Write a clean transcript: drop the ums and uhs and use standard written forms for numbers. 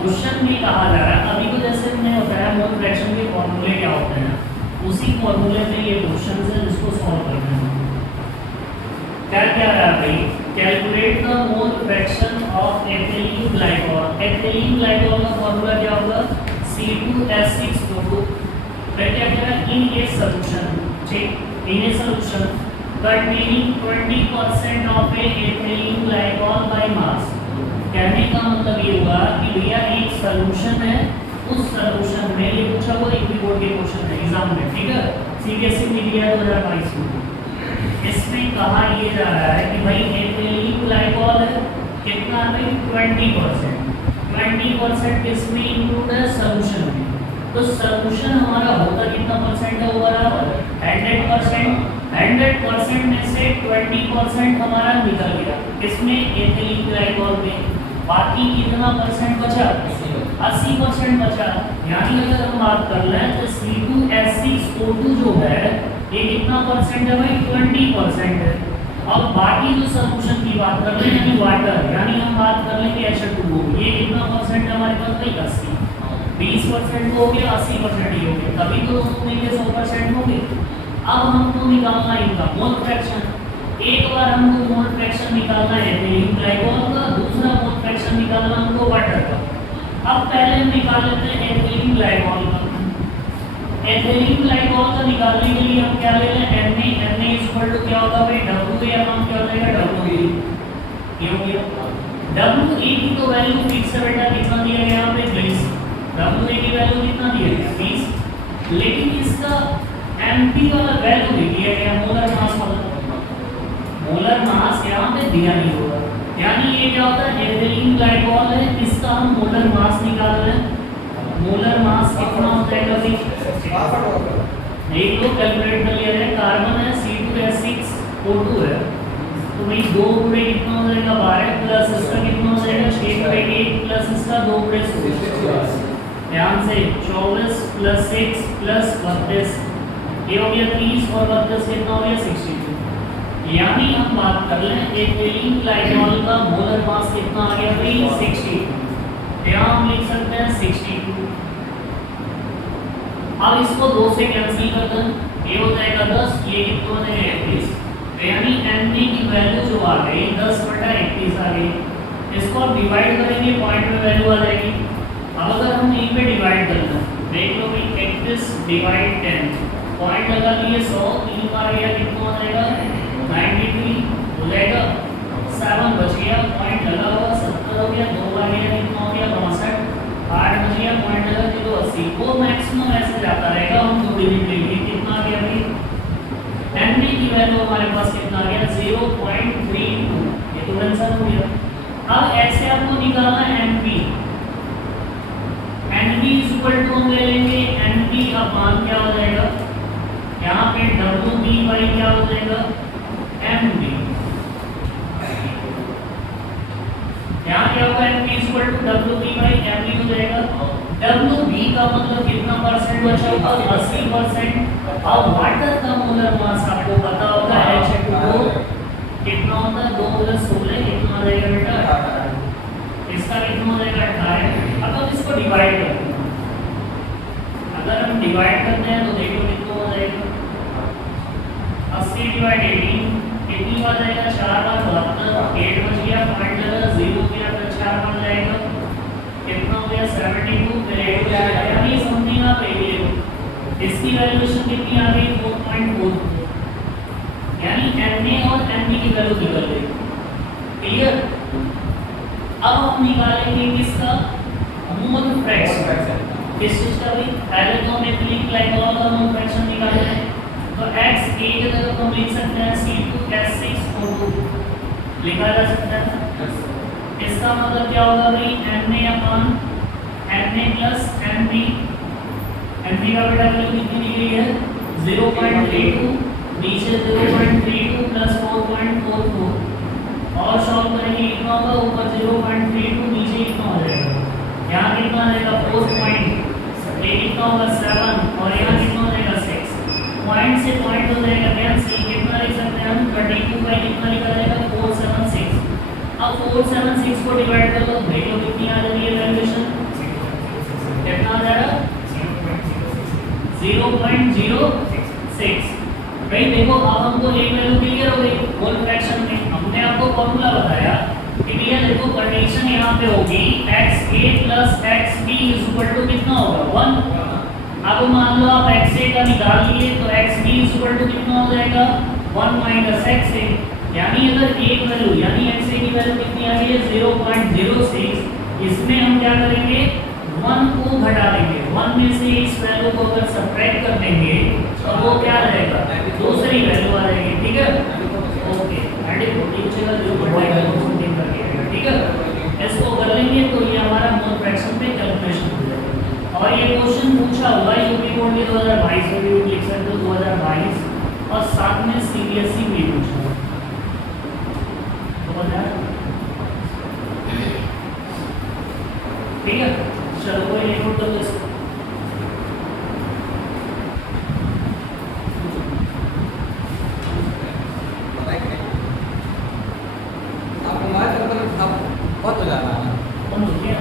Question में कहा जा रहा है, अभी तो जैसे मैंने बताया मोल फ्रैक्शन के फॉर्मूले क्या होते हैं, उसी फॉर्मूले में ये क्वेश्चन है जिसको सॉल्व करना है। क्या क्या रहा है भाई, calculate the mole fraction of ethylene glycol. Ethylene glycol का फॉर्मूला क्या होगा, C2H6O2। फिर क्या कह रहा है, इन ए सॉल्यूशन, ठीक, इन ए solution containing 20% of a ethylene glycol by mass। कहने का मतलब ये हुआ कि भैया एक सॉल्यूशन है, उस सॉल्यूशन में ये पूछा हुआ एक बोर्ड के क्वेश्चन है एग्जाम में, ठीक है, सीबीएसई मीडिया 2022 में। इसमें कहा ये जा रहा है कि भाई एथिलीन ग्लाइकॉल है कितना है, 20%। 20% किसमें इंक्लूड है, सॉल्यूशन में। तो सॉल्यूशन हमारा होता कितना परसेंट है, बराबर 100%। 100% में से 20% हमारा निकल गया, किसमें, एथिलीन ग्लाइकॉल में। बाकी कितना परसेंट बचा, 80% बचा। यानी अगर हम बात कर लें तो C2H6O2 जो है ये कितना परसेंट है भाई, 20% है। अब बाकी जो सॉल्यूशन की बात कर रहे हैं यानी वाटर, यानी हम बात कर लेंगे H2O, ये कितना परसेंट है हमारे पास भाई, 80। 20% हो गया, 80% ही हो गया, तभी तो दोनों में 100% हो गए। अब हमको निकालना इनका मोल फ्रैक्शन। एक बार हमको मोल फ्रैक्शन निकालना है एथिलीन ग्लाइकॉल का, दूसरा मोल फ्रैक्शन निकालना हमको वाटर का। अब पहले हम निकाल लेते हैं एथिलीन ग्लाइकॉल का। एथिलीन ग्लाइकॉल का निकालने के लिए हम क्या ले लें, Na इक्वल टू क्या होगा भाई, WA अपॉन क्या हो जाएगा, WA। ये हो गया। WA की तो वैल्यू फिक्स है बेटा, कितना दिया गया यहाँ पे 20। WA की वैल्यू कितना दिया गया, 20। लेकिन इसका एमपी वाला वैल्यू भी दिया गया, मोलर मास वाला। मोलर मास यहाँ पे दिया नहीं होगा, यानी ये क्या होता है, एथिलीन ग्लाइकॉल है, इसका हम मोलर मास निकाल रहे हैं। मोलर मास कितना होता है कभी, एक लोग कैलकुलेट कर लिया है। कार्बन है C2H6O2 है, तो भाई 2 गुणे कितना हो जाएगा, 12 प्लस इसका कितना हो जाएगा, 6 गुणे 1 प्लस इसका 2 गुणे 16। ध्यान से 24 प्लस 6 प्लस 32, ये हो गया 30 और 32 कितना हो गया, 62। यानी हम बात कर लें एथिलीन ग्लाइकॉल का मोलर मास कितना आ गया भाई, 62। यहाँ हम लिख सकते हैं 62। अब इसको 2 से कैंसिल कर दें, ये हो जाएगा 10, ये कितना हो जाएगा 31। तो यानी Na की वैल्यू जो आ गई 10/31 आ गई। इसको आप डिवाइड करेंगे, पॉइंट में वैल्यू आ जाएगी। अब अगर हम यहीं पे डिवाइड कर लें, देख लो भाई 31 / 10, पॉइंट लगा लिए 100, 3 बार गया कितना हो जाएगा, 93 हो जाएगा। 7 बच गया, पॉइंट लगा हुआ 70 हो गया, 2 बार गया कितना हो गया, 62। 8 बच गया, पॉइंट लगा 80। वो मैक्सिमम ऐसे जाता रहेगा, हम 2 डिजिट लेंगे, कितना आ गया भाई, Na की वैल्यू हमारे पास कितना आ गया, 0.32। ये तो आंसर हो गया। अब ऐसे आपको निकालना है NP। NP इक्वल टू हम ले लेंगे NP अपॉन क्या हो जाएगा, यहाँ पे WB बाई क्या हो जाएगा, MB। यहाँ क्या होगा, NP equal to WB by MB हो जाएगा। WB का मतलब कितना परसेंट बचा होगा, 80%। अब वाटर का मोलर मास आपको पता होगा H2O कितना होता है, 2 + 16 कितना आ जाएगा बेटा, 18। इसका कितना हो जाएगा, 18। अब हम इसको डिवाइड करते हैं, अगर हम डिवाइड करते हैं तो देखो कितना हो जाएगा, 80 / 18 कितनी बार जाएगा, 4 बार 72। 8 बच गया, पॉइंट लगा 0 गया, फिर 4 बार जाएगा कितना हो गया, 72। फिर 8 हो जाएगा, यानी समथिंग आप इसकी वैल्यूएशन कितनी आ गई, 4.4। यानी Na और Nb की वैल्यू निकल गई, क्लियर। अब हम निकालेंगे किसका, मोल फ्रैक्शन। किस चीज का भाई, पहले तो हम एथिलीन ग्लाइकॉल का मोल फ्रैक्शन निकालते हैं, तो X की जगह हम लिख सकते हैं C2H6O2 लिखा जा सकता है। इसका मतलब क्या होगा भाई, Na upon Na plus Nb। NP का बेटा वैल्यू कितनी दी गई है, 0.32, नीचे 0.32 प्लस 4.44, और सॉल्व करेंगे कितना होगा, ऊपर 0.32 नीचे कितना हो जाएगा, यहाँ कितना आ जाएगा 4. ये कितना होगा 7 और यहाँ कितना हो जाएगा 6। पॉइंट से पॉइंट हो जाएगा कैंसिल, कितना लिख सकते हैं हम, 32 बाई कितना लिखा जाएगा, 476। अब 476 को डिवाइड कर लो, देख लो कितनी आ रही है वैल्यूएशन, कितना आ जाएगा 0.06। भाई देखो अब हमको एक वैल्यू क्लियर हो गई होल फ्रैक्शन में। हमने आपको फॉर्मूला बताया कि भैया देखो कंडीशन यहाँ पे होगी xa plus xb is equal to कितना होगा 1। अब मान लो आप xa का निकाल लिए तो xb इज इक्वल टू कितना हो जाएगा 1 माइनस xa। यानी अगर एक वैल्यू यानी xa की वैल्यू कितनी आ रही है 0.06, इसमें हम क्या करेंगे 1 को घटा देंगे। 1 में से इस वैल्यू को अगर सब्ट्रैक्ट कर देंगे तो वो क्या रहेगा दूसरी वैल्यू आ जाएगी। ठीक है ओके 90 चला 0.5 समथिंग कर दिया। ठीक है इसको कर लेंगे तो ये हमारा मोल फ्रैक्शन पे कैलकुलेशन हो जाएगा। और ये क्वेश्चन पूछा हुआ यूपी बोर्ड में 2022 में भी लिख सकते हो 2022 और साथ में सीबीएसई में पूछा हुआ। ठीक है चलो कोई नहीं नोट कर लो इसको। बहुत हो जाना है कौन हो गया